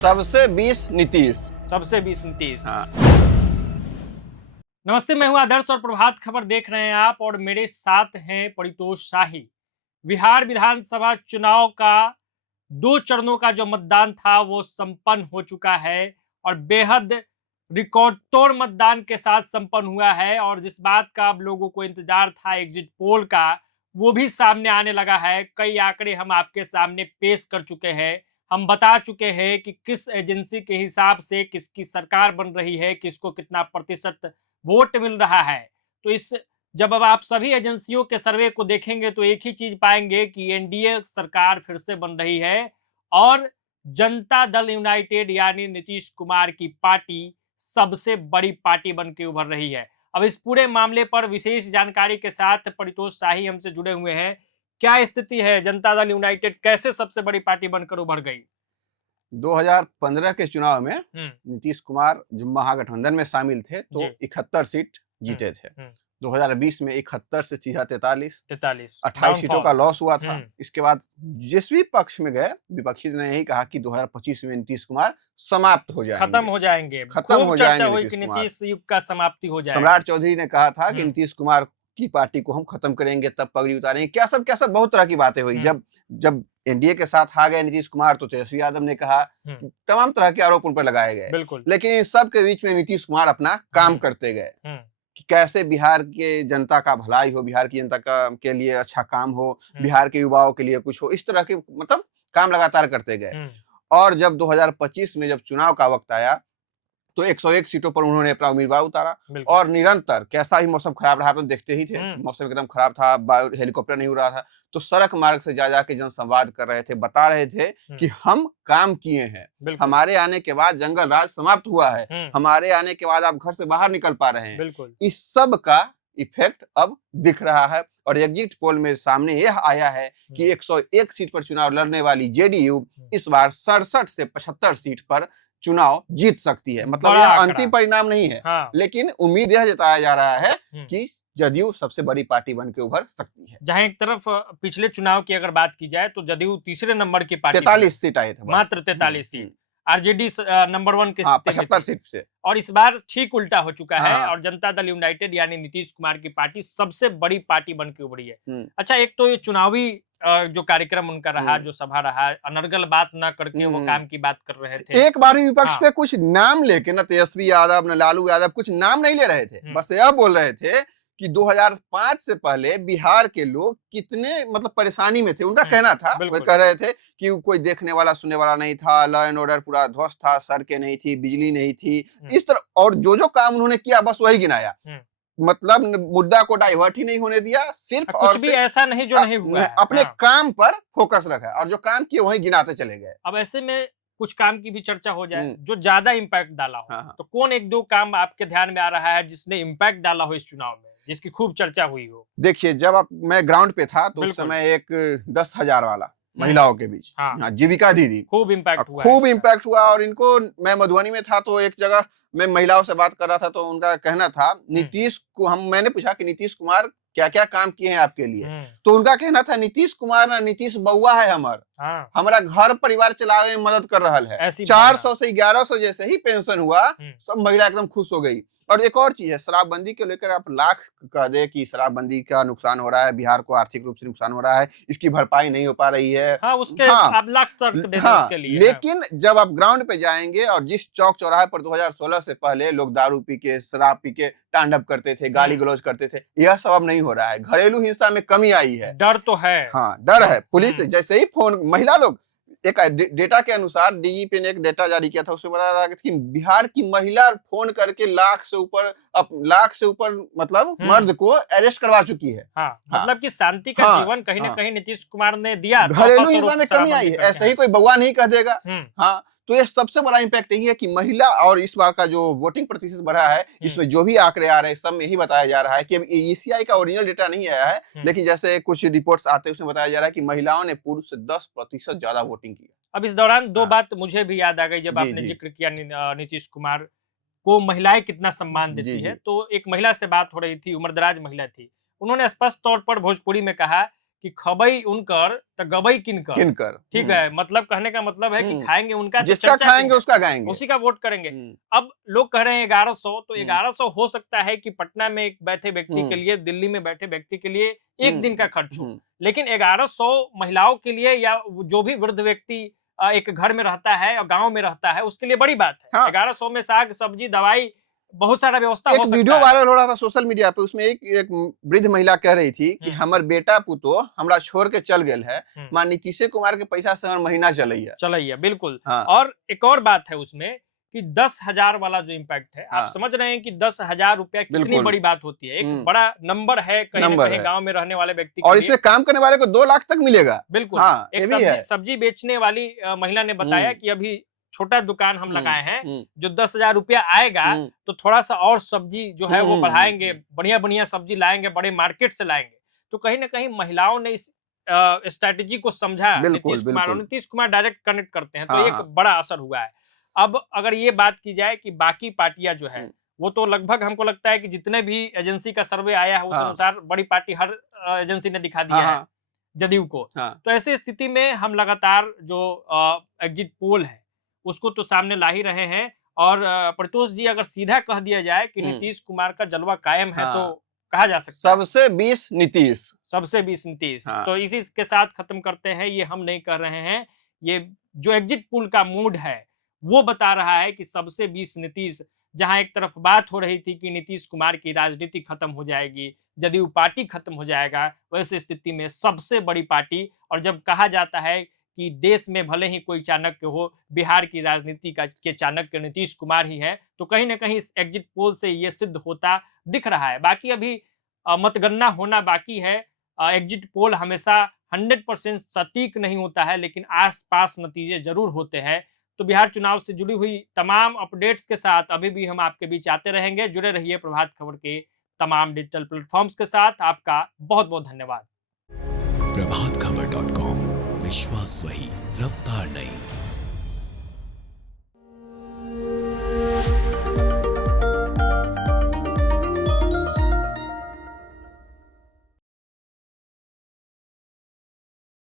सबसे 20 नीतीश। सबसे 20 नीतीश। हाँ। नमस्ते, मैं हूं आदर्श और प्रभात खबर देख रहे हैं आप, और मेरे साथ हैं परितोष शाही। बिहार विधानसभा चुनाव का 2 चरणों का जो मतदान था वो संपन्न हो चुका है और बेहद रिकॉर्ड तोड़ मतदान के साथ संपन्न हुआ है। और जिस बात का अब लोगों को इंतजार था एग्जिट पोल का, वो भी सामने आने लगा है। कई आंकड़े हम आपके सामने पेश कर चुके हैं। हम बता चुके हैं कि किस एजेंसी के हिसाब से किसकी सरकार बन रही है, किसको कितना प्रतिशत वोट मिल रहा है। तो इस जब अब आप सभी एजेंसियों के सर्वे को देखेंगे तो एक ही चीज पाएंगे कि एनडीए सरकार फिर से बन रही है और जनता दल यूनाइटेड यानी नीतीश कुमार की पार्टी सबसे बड़ी पार्टी बन के उभर रही है। अब इस पूरे मामले पर विशेष जानकारी के साथ परितोष शाही हमसे जुड़े हुए हैं। क्या स्थिति है? जनता दल यूनाइटेड कैसे सबसे बड़ी पार्टी बनकर उभर गई? 2015 के चुनाव में हम्म। नीतीश कुमार जब महागठबंधन में शामिल थे तो जी। 71 सीट जीते थे। हम्म। 2020 में 71 से सीधा 43 43 28 सीटों का लॉस हुआ था। हम्म। इसके बाद जिस भी पक्ष में गए, विपक्षी ने यही कहा कि 2025 में नीतीश कुमार समाप्त हो जाएंगे, खत्म हो जाएंगे। खत्म खूब हो चर्चा जाएंगे हुई कि नीतीश युग का समाप्ति हो जाएगा। सम्राट चौधरी ने कहा था कि हम्म। नीतीश कुमार की पार्टी को हम खत्म करेंगे, तब पगड़ी उतारेंगे, क्या सब बहुत तरह की बातें हुई। जब जब एनडीए के साथ आ गए नीतीश कुमार तो तेजस्वी यादव ने कहा, तमाम तरह के आरोप उन पर लगाए गए। बिल्कुल। लेकिन इन सब के बीच में नीतीश कुमार अपना काम करते गए कि कैसे बिहार के जनता का भलाई हो, बिहार की जनता का के लिए अच्छा काम हो, बिहार के युवाओं के लिए कुछ हो, इस तरह के मतलब काम लगातार करते गए। और जब 2025 में जब चुनाव का वक्त आया तो 101 सीटों पर उन्होंने अपना उम्मीदवार उतारा और निरंतर कैसा भी मौसम खराब रहा तो देखते ही थे, मौसम एकदम खराब था, हेलीकॉप्टर नहीं उड़ रहा था तो सड़क मार्ग से जा के जनसंवाद कर रहे थे, बता रहे थे कि हम काम किए हैं, हमारे आने के बाद जंगल राज समाप्त हुआ है, हमारे आने के बाद आप घर से बाहर निकल पा रहे हैं। इस सब का इफेक्ट अब दिख रहा है और एग्जिट पोल में सामने यह आया है कि 101 सीट पर चुनाव लड़ने वाली जेडीयू इस बार 67 से 75 सीट पर चुनाव जीत सकती है। मतलब यह अंतिम परिणाम नहीं है। हाँ। लेकिन उम्मीद यह जताया जा रहा है कि जदयू सबसे बड़ी पार्टी बन के उभर सकती है। जहां एक तरफ पिछले चुनाव की अगर बात की जाए तो जदयू तीसरे नंबर की पार्टी, 43 सीट आए थे, मात्र 43 सीट। आरजेडी नंबर 1 के 75 सीट से, और इस बार ठीक उल्टा हो चुका है और जनता दल यूनाइटेड यानी नीतीश कुमार की पार्टी सबसे बड़ी पार्टी बन के उभरी है। अच्छा, एक तो ये चुनावी जो कार्यक्रम उनका रहा, जो सभा रहा, अनर्गल बात ना करके वो काम की बात कर रहे थे। एक बार भी विपक्ष पे कुछ नाम लेके, न तेजस्वी यादव न लालू यादव कुछ नाम नहीं ले रहे थे, बस यह बोल रहे थे कि 2005 से पहले बिहार के लोग कितने मतलब परेशानी में थे। उनका कहना था, वो कह रहे थे कि कोई देखने वाला सुनने वाला नहीं था, लॉ एंड ऑर्डर पूरा ध्वस्त था, सड़कें नहीं थी, बिजली नहीं थी, इस तरह। और जो काम उन्होंने किया बस वही गिनाया, मतलब मुद्दा को डाइवर्ट ही नहीं होने दिया, सिर्फ कुछ भी ऐसा नहीं जो नहीं हुआ, अपने काम पर फोकस रखा और जो काम किए वही गिनाते चले गए। अब ऐसे में कुछ काम की भी चर्चा हो जाए जो ज्यादा इम्पैक्ट डाला हो। तो कौन एक दो काम आपके ध्यान में आ रहा है जिसने इम्पैक्ट डाला हो इस चुनाव में, जिसकी खूब चर्चा हुई हो? देखिए, जब मैं ग्राउंड पे था तो उस समय एक 10,000 वाला महिलाओं के बीच जीविका दीदी, खूब इम्पैक्ट हुआ। और इनको, मैं मधुबनी में था तो एक जगह मैं महिलाओं से बात कर रहा था तो उनका कहना था नीतीश को, मैंने पूछा कि नीतीश कुमार क्या क्या काम किए हैं आपके लिए, तो उनका कहना था नीतीश कुमार ना नीतीश बउआ है हमारा घर परिवार चलावे में मदद कर रहा है। 400 से 1100 जैसे ही पेंशन हुआ सब महिला एकदम खुश हो गई। और एक और चीज है, शराबबंदी को लेकर आप लाख कह दे कि शराबबंदी का नुकसान हो रहा है, बिहार को आर्थिक रूप से नुकसान हो रहा है, इसकी भरपाई नहीं हो पा रही है, आप लाख तर्क दे दो उसके लिए। लेकिन जब आप ग्राउंड पे जाएंगे और जिस चौक चौराहे पर 2016 से पहले लोग दारू पी के, शराब पी के तांडव करते थे, गाली गलौज करते थे, यह सब अब नहीं हो रहा है। घरेलू हिंसा में कमी आई है। डर तो है, हाँ डर है। पुलिस जैसे ही फोन, महिला लोग, एक डेटा के अनुसार डीजीपी ने एक डेटा जारी किया था, उसमें बताया था कि बिहार की महिला फोन करके लाख से ऊपर मतलब मर्द को अरेस्ट करवा चुकी है। मतलब कि शांति का जीवन कहीं ना कहीं नीतीश कुमार ने दिया। घरेलू हिंसा में कमी आई है, ऐसे ही कोई बउआ नहीं कह देगा। हाँ, तो ये सबसे बड़ा इम्पैक्ट यही है कि महिला, और इस बार का जो वोटिंग प्रतिशत बढ़ा है, इसमें जो भी आंकड़े आ रहे हैं सब में यही बताया जा रहा है कि ईसीआई का ओरिजिनल डेटा नहीं आया है, लेकिन जैसे कुछ रिपोर्ट्स आते हैं उसमें बताया जा रहा है कि महिलाओं ने पुरुष से 10% ज्यादा वोटिंग की। अब इस दौरान दो बात मुझे भी याद आ गई, जब आपने जिक्र किया नीतीश कुमार को महिलाएं कितना सम्मान देती है, तो एक महिला से बात हो रही थी, उम्रदराज महिला थी, उन्होंने स्पष्ट तौर पर भोजपुरी में कहा कि खबई उनकर तो गबई किनकर। किनकर ठीक है, मतलब कहने का मतलब है कि खाएंगे उनका तो जिसका चर्चा खाएंगे किनका, उसका गाएंगे, उसी का वोट करेंगे। अब लोग कह रहे हैं 1100, तो 1100 हो सकता है कि पटना में एक बैठे व्यक्ति के लिए, दिल्ली में बैठे व्यक्ति के लिए एक दिन का खर्च हो, लेकिन 1100 महिलाओं के लिए या जो भी वृद्ध व्यक्ति एक घर में रहता है और गांव में रहता है उसके लिए बड़ी बात है। 1100 में साग सब्जी दवाई बहुत सारा व्यवस्था हो सकता है। वीडियो वायरल हो रहा था सोशल मीडिया पे, उसमें एक वृद्ध महिला कह रही थी कि हमर बेटा पुतो हमरा छोड़ के चल गेल है, मां नीतीश कुमार के पैसा से हमर महीना चलैया। बिल्कुल। हाँ। और एक और बात है उसमें कि 10,000 वाला जो इम्पैक्ट है, आप समझ रहे हैं कि 10,000 रुपया कितनी बड़ी बात होती है, एक बड़ा नंबर है कहीं ना कहीं गांव में रहने वाले व्यक्ति और इसमें काम करने वाले को 2 लाख तक मिलेगा। बिल्कुल। हाँ, एक सब्जी बेचने वाली महिला ने बताया कि अभी छोटा दुकान हम लगाए हैं, जो 10,000 रुपया आएगा तो थोड़ा सा और सब्जी जो है वो बढ़ाएंगे, बढ़िया सब्जी लाएंगे, बड़े मार्केट से लाएंगे। तो कहीं ना कहीं महिलाओं ने इस स्ट्रैटेजी को समझा नीतीश कुमार डायरेक्ट कनेक्ट करते हैं, तो एक बड़ा असर हुआ है। अब अगर ये बात की जाए कि बाकी पार्टियां जो है वो तो लगभग हमको लगता है कि जितने भी एजेंसी का सर्वे आया है उस अनुसार बड़ी पार्टी हर एजेंसी ने दिखा दिया है जदयू को। तो ऐसी स्थिति में हम लगातार जो एग्जिट पोल है उसको तो सामने ला ही रहे हैं। और प्रतोष जी, अगर सीधा कह दिया जाए कि नीतीश कुमार का जलवा कायम है तो कहा जा सकता है सबसे 20 नीतीश। तो इसी के साथ खत्म करते हैं। ये हम नहीं कर रहे हैं, ये जो एग्जिट पोल का मूड है वो बता रहा है कि सबसे 20 नीतीश। जहां एक तरफ बात हो रही थी कि नीतीश कुमार की राजनीति खत्म हो जाएगी, जदयू पार्टी खत्म हो जाएगा, वैसे स्थिति में सबसे बड़ी पार्टी, और जब कहा जाता है कि देश में भले ही कोई चाणक्य हो, बिहार की राजनीति के चाणक्य नीतीश कुमार ही है, तो कहीं ना कहीं इस एग्जिट पोल से ये सिद्ध होता दिख रहा है। बाकी अभी मतगणना होना बाकी है। एग्जिट पोल हमेशा 100% सटीक नहीं होता है, लेकिन आसपास नतीजे जरूर होते हैं। तो बिहार चुनाव से जुड़ी हुई तमाम अपडेट्स के साथ अभी भी हम आपके बीच आते रहेंगे। जुड़े रहिए प्रभात खबर के तमाम डिजिटल प्लेटफॉर्म्स के साथ। आपका बहुत बहुत धन्यवाद। प्रभातखबर.com, विश्वास वही, रफ्तार नहीं।